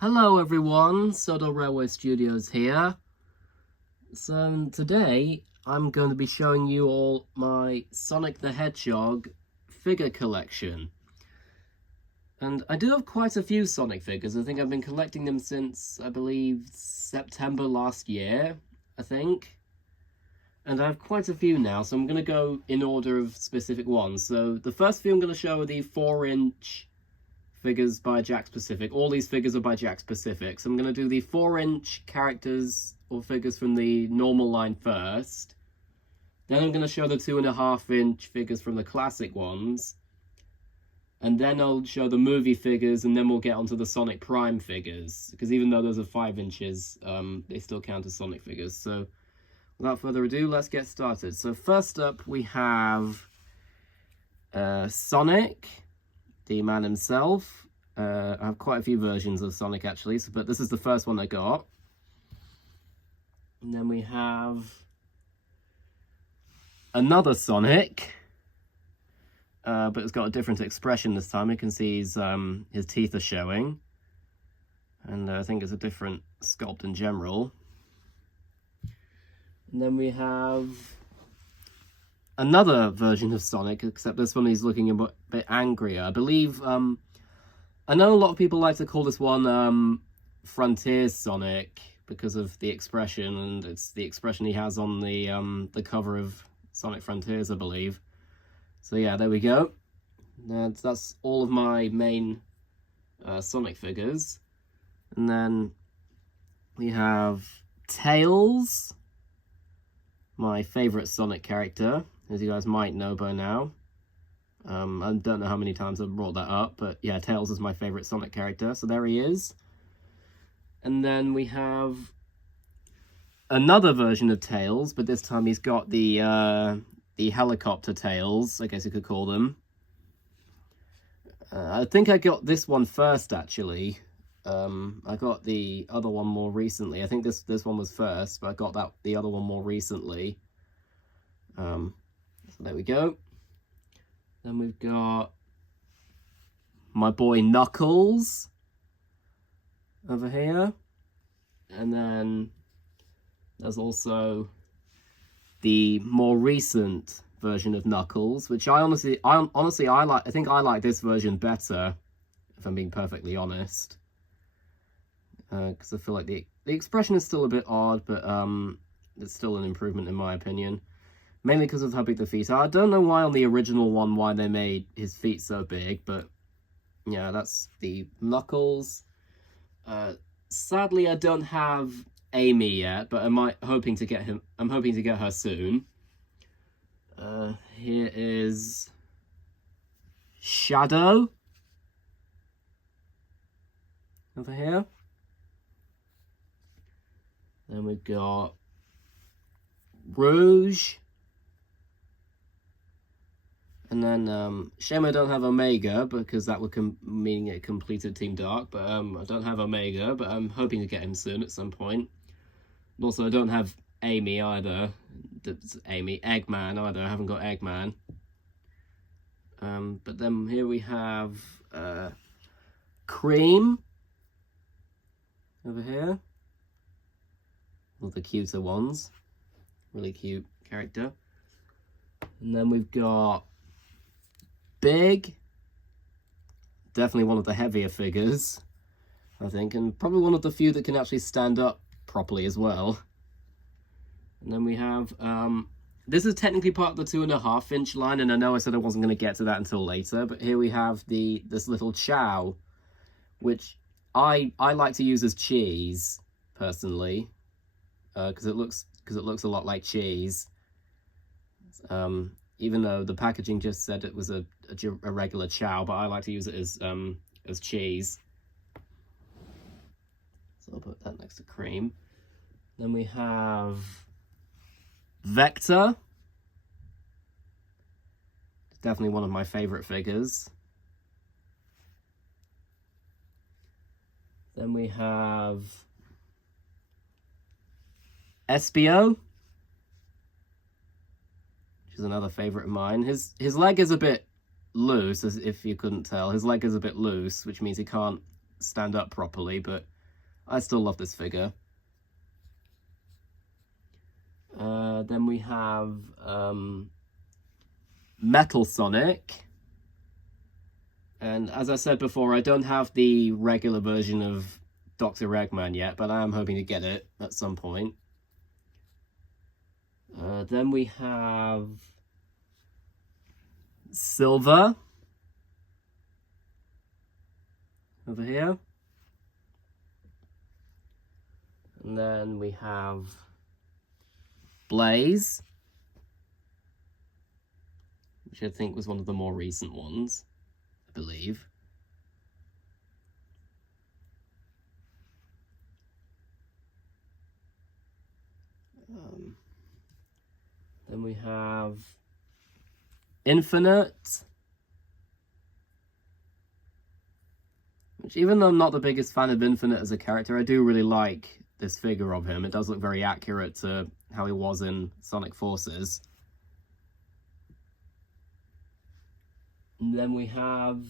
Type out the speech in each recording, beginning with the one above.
Hello everyone, Soto Railway Studios here. So today I'm going to be showing you all my Sonic the Hedgehog figure collection. And I do have quite a few Sonic figures. I think I've been collecting them since, I believe, September last year, I think. And I have quite a few now, so I'm going to go in order of specific ones. So the first few I'm going to show are the 4-inch figures by Jakks Pacific. All these figures are by Jakks Pacific. So I'm going to do the 4-inch characters or figures from the normal line first. Then I'm going to show the 2.5-inch figures from the classic ones. And then I'll show the movie figures, and then we'll get onto the Sonic Prime figures. Because even though those are 5 inches, they still count as Sonic figures. So without further ado, let's get started. So first up, we have Sonic, the man himself. I have quite a few versions of Sonic actually, but this is the first one I got. And then we have another Sonic, but it's got a different expression this time. You can see his teeth are showing, and I think it's a different sculpt in general. And then we have another version of Sonic, except this one he's looking a bit angrier. I believe, I know a lot of people like to call this one Frontiers Sonic because of the expression, and it's the expression he has on the cover of Sonic Frontiers, I believe. So yeah, there we go. That's all of my main Sonic figures. And then we have Tails, my favourite Sonic character, as you guys might know by now. I don't know how many times I've brought that up, but yeah, Tails is my favourite Sonic character, so there he is. And then we have another version of Tails, but this time he's got the helicopter tails, I guess you could call them. I think I got this one first, actually. I got the other one more recently. I think this one was first, but I got the other one more recently. So there we go. Then we've got my boy Knuckles over here. And then there's also the more recent version of Knuckles, which I honestly like. I think I like this version better, if I'm being perfectly honest. Because I feel like the expression is still a bit odd, but it's still an improvement in my opinion. Mainly because of how big the feet are. I don't know why on the original one, why they made his feet so big, but yeah, that's the Knuckles. Sadly, I don't have Amy yet, but I'm hoping to get her soon. Here is Shadow over here. Then we've got Rouge. And then, shame I don't have Omega, because that would mean it completed Team Dark, but I don't have Omega, but I'm hoping to get him soon at some point. And also, I don't have Amy either. Eggman either. I haven't got Eggman. But then here we have Cream over here. One of the cuter ones. Really cute character. And then we've got Big, definitely one of the heavier figures, I think, and probably one of the few that can actually stand up properly as well. And then we have, this is technically part of the 2.5-inch line, and I know I said I wasn't going to get to that until later, but here we have this little Chow, which I like to use as cheese, personally, because it looks a lot like cheese. Even though the packaging just said it was a regular Chow, but I like to use it as cheese. So I'll put that next to Cream. Then we have Vector. It's definitely one of my favorite figures. Then we have Espio, is another favorite of mine. His leg is a bit loose, as if you couldn't tell. His leg is a bit loose, which means he can't stand up properly, but I still love this figure. Then we have Metal Sonic. And as I said before, I don't have the regular version of Dr. Eggman yet, but I am hoping to get it at some point. Then we have Silver over here. And then we have Blaze, which I think was one of the more recent ones, I believe. Then we have Infinite, which, even though I'm not the biggest fan of Infinite as a character, I do really like this figure of him. It does look very accurate to how he was in Sonic Forces. And then we have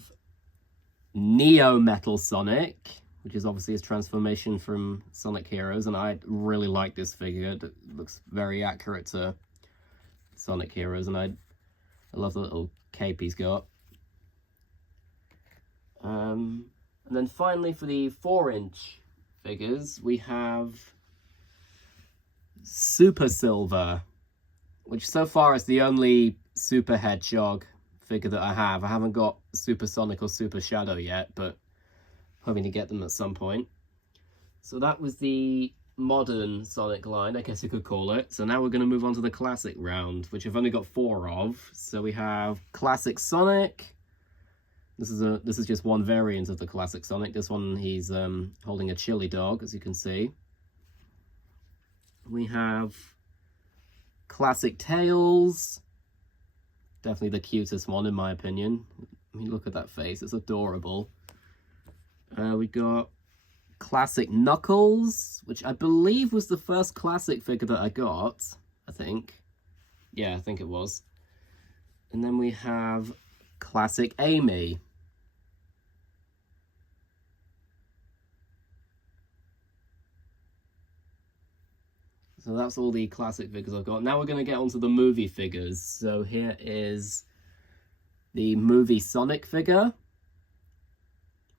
Neo Metal Sonic, which is obviously his transformation from Sonic Heroes, and I really like this figure. It looks very accurate to Sonic Heroes, and I love the little cape he's got. And then finally, for the 4-inch figures, we have Super Silver, which so far is the only Super Hedgehog figure that I have. I haven't got Super Sonic or Super Shadow yet, but hoping to get them at some point. So that was the modern Sonic line, I guess you could call it. So now we're going to move on to the classic round, which I've only got 4 of. So we have Classic Sonic. This is just one variant of the Classic Sonic. This one, he's holding a chili dog, as you can see. We have Classic Tails. Definitely the cutest one, in my opinion. I mean, look at that face. It's adorable. We got Classic Knuckles, which I believe was the first classic figure that I got, I think. Yeah, I think it was. And then we have Classic Amy. So that's all the classic figures I've got. Now we're going to get onto the movie figures. So here is the movie Sonic figure.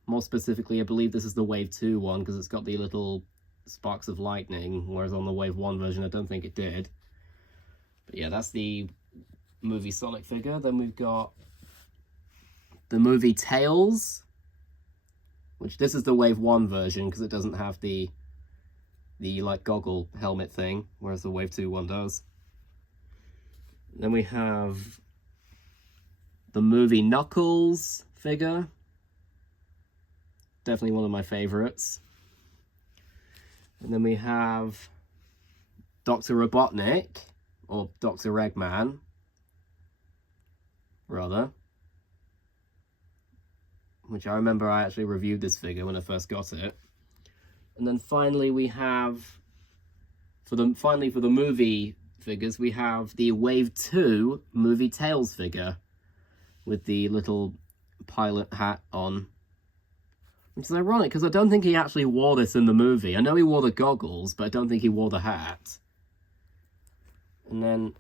More specifically, I believe this is the Wave 2 one, because it's got the little sparks of lightning, whereas on the Wave 1 version, I don't think it did. But yeah, that's the movie Sonic figure. Then we've got the movie Tails, which this is the Wave 1 version, because it doesn't have the like goggle helmet thing, whereas the Wave 2 one does. Then we have the movie Knuckles figure. Definitely one of my favorites. And then we have Dr. Robotnik, or Dr. Eggman, rather. Which I remember I actually reviewed this figure when I first got it. And then finally we have, for the movie figures, we have the Wave 2 movie Tails figure with the little pilot hat on. Which is ironic, because I don't think he actually wore this in the movie. I know he wore the goggles, but I don't think he wore the hat. And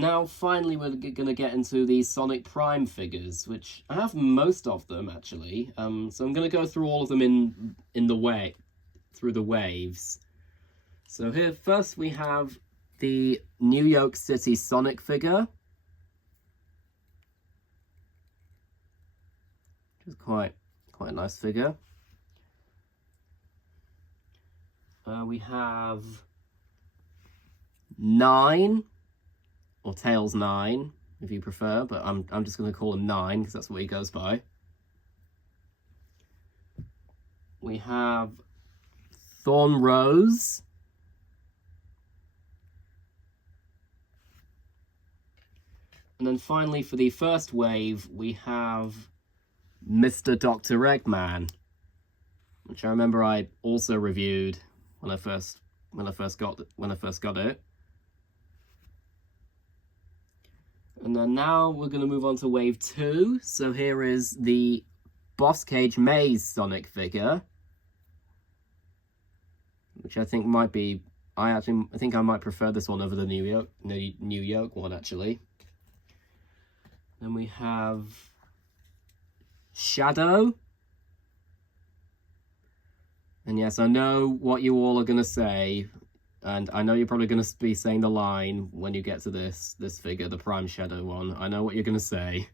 now finally we're going to get into the Sonic Prime figures, which I have most of them, actually. So I'm going to go through all of them through the waves. So here, first we have the New York City Sonic figure. Which is quite a nice figure. We have 9, or Tails 9, if you prefer, but I'm just going to call him 9 because that's what he goes by. We have Thorn Rose. And then finally, for the first wave, we have Mr. Dr. Eggman, which I remember I also reviewed when I first got it. And then now we're going to move on to Wave 2. So here is the Boss Cage Maze Sonic figure, which I think might be, I think I might prefer this one over the New York one, actually. Then we have Shadow. And yes, I know what you all are going to say, and I know you're probably going to be saying the line when you get to this figure, the Prime Shadow one. I know what you're going to say.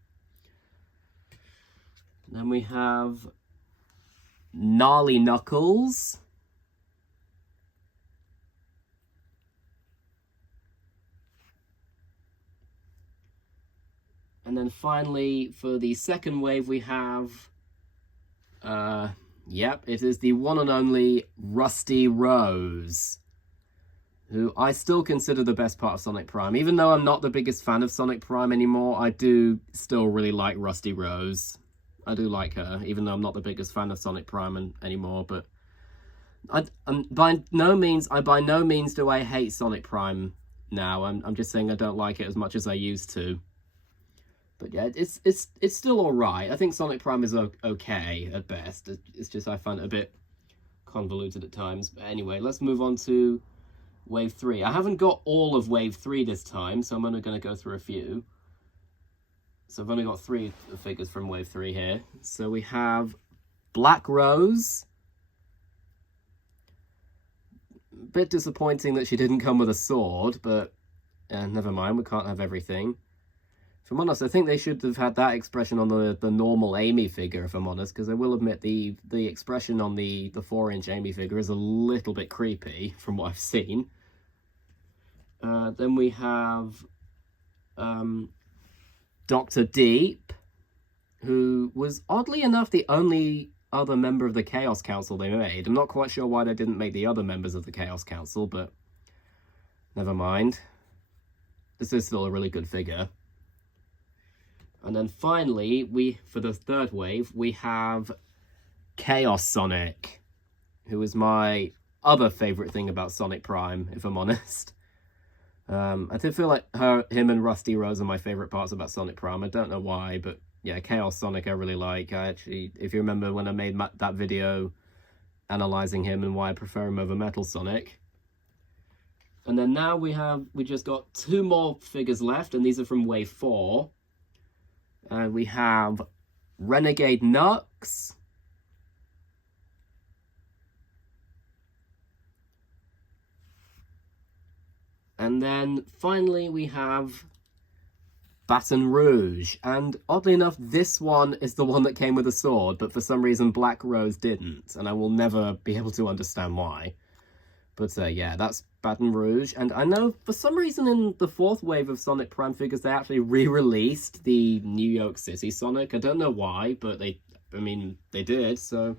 Then we have Gnarly Knuckles. And then finally, for the second wave, we have, yep, it is the one and only Rusty Rose, who I still consider the best part of Sonic Prime. Even though I'm not the biggest fan of Sonic Prime anymore, I do still really like Rusty Rose. I do like her, even though I'm not the biggest fan of Sonic Prime anymore. But by no means do I hate Sonic Prime now. I'm just saying I don't like it as much as I used to. But yeah, it's still alright. I think Sonic Prime is okay at best. It's just I find it a bit convoluted at times. But anyway, let's move on to Wave 3. I haven't got all of Wave 3 this time, so I'm only going to go through a few. So I've only got 3 figures from Wave 3 here. So we have Black Rose. Bit disappointing that she didn't come with a sword, but never mind, we can't have everything. If I'm honest, I think they should have had that expression on the normal Amy figure, if I'm honest, because I will admit the expression on the 4-inch Amy figure is a little bit creepy from what I've seen. Then we have Dr. Deep, who was oddly enough the only other member of the Chaos Council they made. I'm not quite sure why they didn't make the other members of the Chaos Council, but never mind. This is still a really good figure. And then finally, for the third wave, we have Chaos Sonic, who is my other favourite thing about Sonic Prime, if I'm honest. I did feel like him and Rusty Rose are my favourite parts about Sonic Prime. I don't know why, but yeah, Chaos Sonic I really like. I actually, if you remember when I made that video analysing him and why I prefer him over Metal Sonic. And then now we just got 2 more figures left, and these are from Wave 4. We have Renegade Nux. And then finally we have Baton Rouge. And oddly enough, this one is the one that came with a sword, but for some reason Black Rose didn't. And I will never be able to understand why. But yeah, that's Baton Rouge. And I know for some reason in the 4th wave of Sonic Prime figures, they actually re-released the New York City Sonic. I don't know why, but they did, so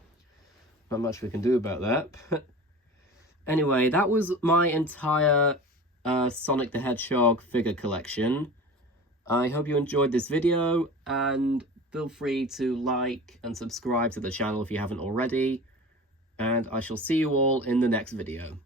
not much we can do about that. Anyway, that was my entire Sonic the Hedgehog figure collection. I hope you enjoyed this video, and feel free to like and subscribe to the channel if you haven't already. And I shall see you all in the next video.